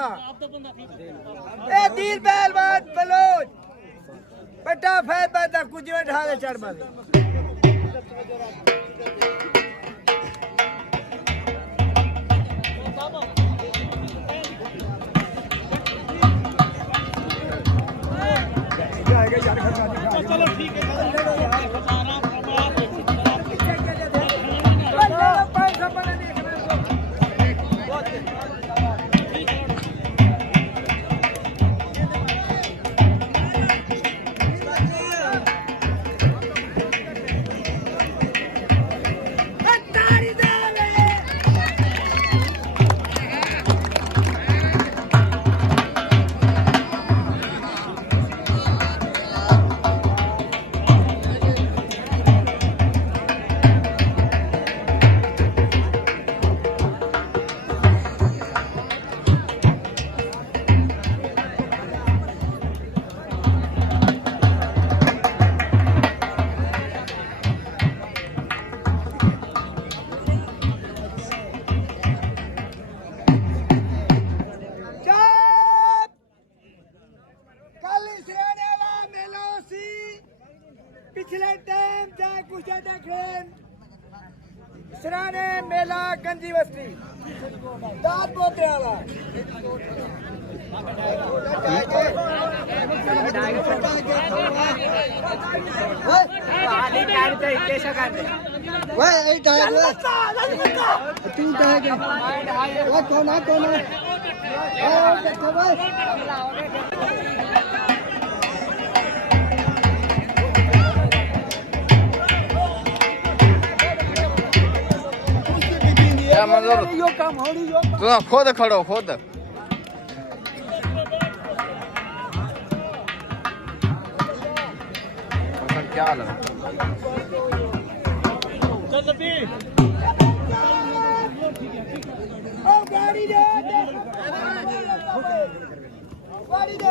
13 ए तीर पहलवान बलोच बट्टा फैद बादा कुछ में ढा दे चढ़ मारे चलो ठीक है पिछले टाइम चाहे कुछ देखें सराने मेला गंजी बस्ती दाद पोते वाला तू खुद खड़ो खुद क्या हाल है गाड़ी दे